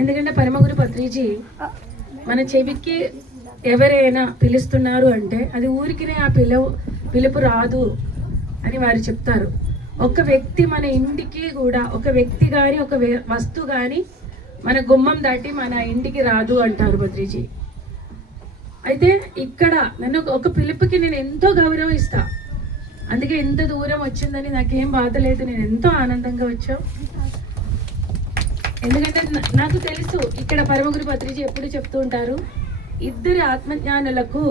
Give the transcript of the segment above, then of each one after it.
ఎందుకంటే పరమగురు పత్రిజీ మన చెవికి ఎవరైనా పిలుస్తున్నారు అంటే అది ఊరికినే ఆ పిలుపు రాదు అని వారు చెప్తారు. ఒక వ్యక్తి మన ఇంటికి కూడా, ఒక వ్యక్తి కానీ ఒక వస్తువు కానీ మన గుమ్మం దాటి మన ఇంటికి రాదు అంటారు పత్రిజీ. అయితే ఇక్కడ నన్ను ఒక పిలుపుకి నేను ఎంతో గౌరవం ఇస్తా. అందుకే ఎంత దూరం వచ్చిందని నాకేం బాధ లేదు, నేను ఎంతో ఆనందంగా వచ్చావు. ఎందుకంటే నాకు తెలుసు ఇక్కడ పరమగురు పత్రిజీ ఎప్పుడు చెప్తూ ఉంటారు, ఇద్దరు ఆత్మజ్ఞానులకు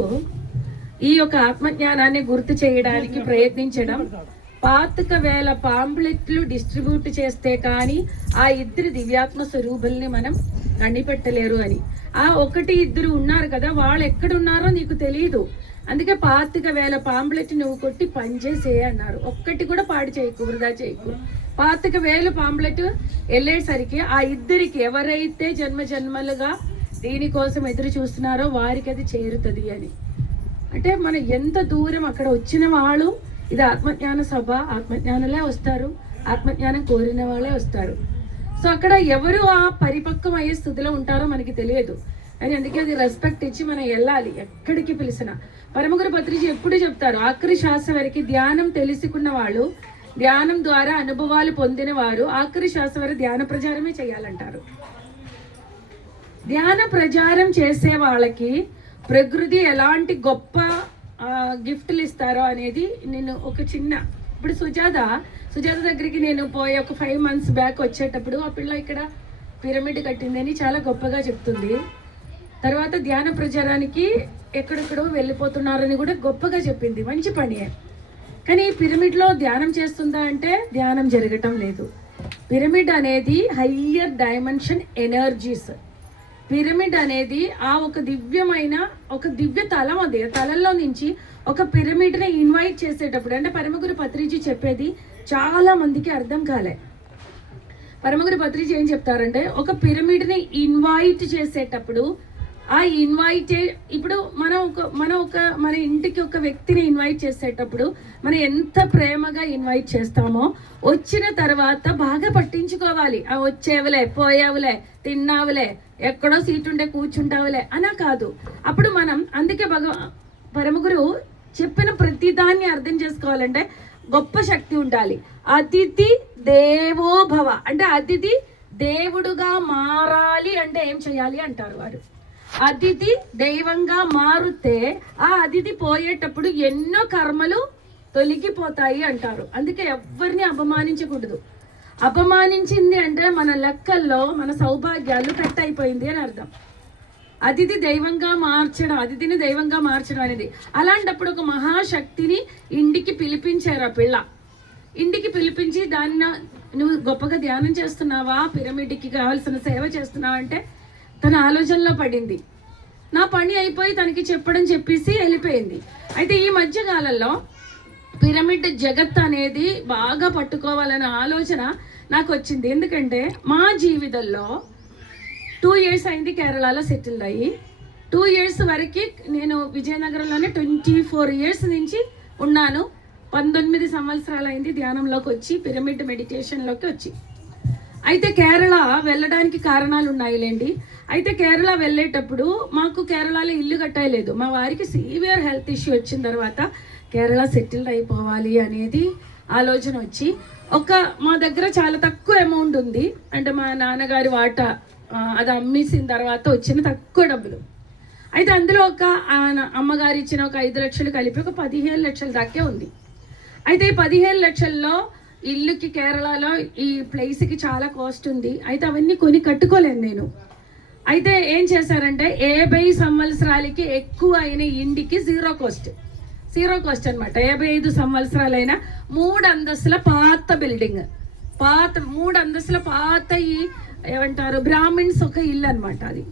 ఈ యొక్క ఆత్మజ్ఞానాన్ని గుర్తు చేయడానికి ప్రయత్నించడం, 25,000 పాంప్లెట్లు డిస్ట్రిబ్యూట్ చేస్తే కానీ ఆ ఇద్దరు దివ్యాత్మ స్వరూపుల్ని మనం కనిపెట్టలేరు అని. ఆ 1-2 ఉన్నారు కదా, వాళ్ళు ఎక్కడున్నారో నీకు తెలియదు. అందుకే 25,000 పాంప్లెట్ నువ్వు కొట్టి పనిచేసే అన్నారు. ఒక్కటి కూడా పాడు చేయకు, వృధా చేయకు. 25,000 పాంప్లెట్ వెళ్ళేసరికి ఆ ఇద్దరికి ఎవరైతే జన్మలుగా దీనికోసం ఎదురు చూస్తున్నారో వారికి అది చేరుతుంది అని. అంటే మనం ఎంత దూరం అక్కడ వచ్చిన వాళ్ళు, ఇది ఆత్మజ్ఞాన సభ, ఆత్మజ్ఞానులే వస్తారు, ఆత్మజ్ఞానం కోరిన వాళ్ళే వస్తారు. సో అక్కడ ఎవరు ఆ పరిపక్వం అయ్యే స్థితిలో ఉంటారో మనకి తెలియదు. అని అందుకే అది రెస్పెక్ట్ ఇచ్చి మనం వెళ్ళాలి ఎక్కడికి పిలిచిన. పరమగురు పత్రిజీ ఎప్పుడు చెప్తారు, ఆఖరి శ్వాస వరకు ధ్యానం తెలుసుకున్న వాళ్ళు, ధ్యానం ద్వారా అనుభవాలు పొందిన వారు ఆఖరి శ్వాస వరకు ధ్యాన ప్రచారమే చేయాలంటారు. ధ్యాన ప్రచారం చేసే వాళ్ళకి ప్రకృతి ఎలాంటి గొప్ప గిఫ్ట్లు ఇస్తారో అనేది నేను ఒక చిన్న, ఇప్పుడు సుజాత దగ్గరికి నేను పోయి ఒక 5 months బ్యాక్ వచ్చేటప్పుడు ఆ పిల్ల ఇక్కడ పిరమిడ్ కట్టిందని చాలా గొప్పగా చెప్తుంది. తర్వాత ధ్యాన ప్రచారానికి ఎక్కడెక్కడో వెళ్ళిపోతున్నారని కూడా గొప్పగా చెప్పింది, మంచి పనియే. కానీ పిరమిడ్లో ధ్యానం చేస్తుందా అంటే ధ్యానం జరగటం లేదు. పిరమిడ్ అనేది హయ్యర్ డైమెన్షన్ ఎనర్జీస్. పిరమిడ్ అనేది ఆ ఒక దివ్యమైన ఒక దివ్య తలం, అది తలంలో నుంచి ఒక పిరమిడ్ని ఇన్వైట్ చేసేటప్పుడు, అంటే పరమగురు పత్రిజీ చెప్పేది చాలా మందికి అర్థం కాలే. పరమగురు పత్రిజీ ఏం చెప్తారంటే, ఒక పిరమిడ్ని ఇన్వైట్ చేసేటప్పుడు ఆ ఇప్పుడు మన ఇంటికి ఒక వ్యక్తిని ఇన్వైట్ చేసేటప్పుడు మనం ఎంత ప్రేమగా ఇన్వైట్ చేస్తామో వచ్చిన తర్వాత బాగా పట్టించుకోవాలి. ఆ వచ్చేవులే, పోయేవులే, తిన్నావులే, ఎక్కడో సీటు ఉంటే కూర్చుంటావులే అనా కాదు. అప్పుడు మనం అందుకే పరమగురు చెప్పిన ప్రతిదాన్ని అర్థం చేసుకోవాలంటే గొప్ప శక్తి ఉండాలి. అతిథి దేవో భవ అంటే అతిథి దేవుడుగా మారాలి అంటే ఏం చేయాలి అంటారు వారు. అతిథి దైవంగా మారితే ఆ అతిథి పోయేటప్పుడు ఎన్నో కర్మలు తొలగిపోతాయి అంటారు. అందుకే ఎవరిని అపమానించకూడదు. అపమానించింది అంటే మన లెక్కల్లో మన సౌభాగ్యాలు కట్ అయిపోయింది అని అర్థం. అతిథిని దైవంగా మార్చడం అనేది. అలాంటప్పుడు ఒక మహాశక్తిని ఇంటికి పిలిపించారు. ఆ పిల్ల ఇంటికి పిలిపించి దాన్ని నువ్వు గొప్పగా ధ్యానం చేస్తున్నావా, పిరమిడ్కి కావాల్సిన సేవ చేస్తున్నావా అంటే తన ఆలోచనలో పడింది. నా పని అయిపోయి తనకి చెప్పేసి వెళ్ళిపోయింది. అయితే ఈ మధ్యకాలంలో పిరమిడ్ జగత్ అనేది బాగా పట్టుకోవాలనే ఆలోచన నాకు వచ్చింది. ఎందుకంటే మా జీవితంలో 2 years అయింది కేరళలో సెటిల్ అయ్యి. 2 years వరకు నేను విజయనగరంలోనే 24 years నుంచి ఉన్నాను. 19 సంవత్సరాలు అయింది ధ్యానంలోకి వచ్చి, పిరమిడ్ మెడిటేషన్లోకి వచ్చి. అయితే కేరళ వెళ్ళడానికి కారణాలు ఉన్నాయిలేండి. అయితే కేరళ వెళ్ళేటప్పుడు మాకు కేరళలో ఇల్లు కట్టలేదు. మా వారికి సివియర్ హెల్త్ ఇష్యూ వచ్చిన తర్వాత కేరళ సెటిల్ అయిపోవాలి అనేది ఆలోచన వచ్చి, మా దగ్గర చాలా తక్కువ అమౌంట్ ఉంది. అంటే మా నాన్నగారి వాటా అది అమ్మేసిన తర్వాత వచ్చిన తక్కువ డబ్బులు. అయితే అందులో అమ్మగారు ఇచ్చిన ఒక 5 లక్షలు కలిపి ఒక 15 లక్షల దాకే ఉంది. అయితే ఈ 15 లక్షల్లో ఇల్లుకి కేరళలో ఈ ప్లేస్కి చాలా కాస్ట్ ఉంది. అయితే అవన్నీ కొని కట్టుకోలేను నేను. అయితే ఏం చేశారంటే 50 సంవత్సరాలకి ఎక్కువ అయిన ఇంటికి జీరో కాస్ట్ అనమాట. 55 సంవత్సరాలైన 3 అంతస్తుల పాత బిల్డింగ్, 3 అంతస్తుల పాత ఏమంటారు బ్రాహ్మిన్స్ ఒక ఇల్లు అనమాట అది.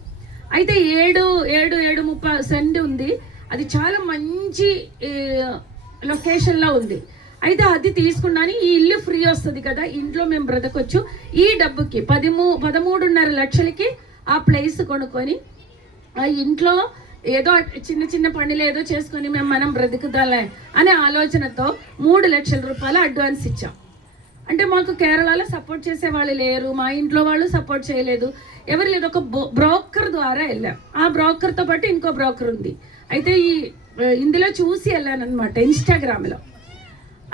అయితే 7.30 సెంట్ ఉంది. అది చాలా మంచి లొకేషన్లో ఉంది. అయితే అది తీసుకున్నాను. ఈ ఇల్లు ఫ్రీ వస్తుంది కదా, ఇంట్లో మేము బ్రతకొచ్చు. ఈ డబ్బుకి 13.5 లక్షలకి ఆ ప్లేస్ కొనుక్కొని ఆ ఇంట్లో ఏదో చిన్న పనులు ఏదో చేసుకొని మనం బ్రతుకుతాలే అనే ఆలోచనతో 3 లక్షల రూపాయలు అడ్వాన్స్ ఇచ్చాం. అంటే మాకు కేరళలో సపోర్ట్ చేసే వాళ్ళు లేరు, మా ఇంట్లో వాళ్ళు సపోర్ట్ చేయలేదు, ఎవరు లేదు. ఒక బ్రోకర్ ద్వారా వెళ్ళాం. ఆ బ్రోకర్తో పాటు ఇంకో బ్రోకర్ ఉంది. అయితే ఇందులో చూసి వెళ్ళాను అనమాట, ఇన్స్టాగ్రామ్లో.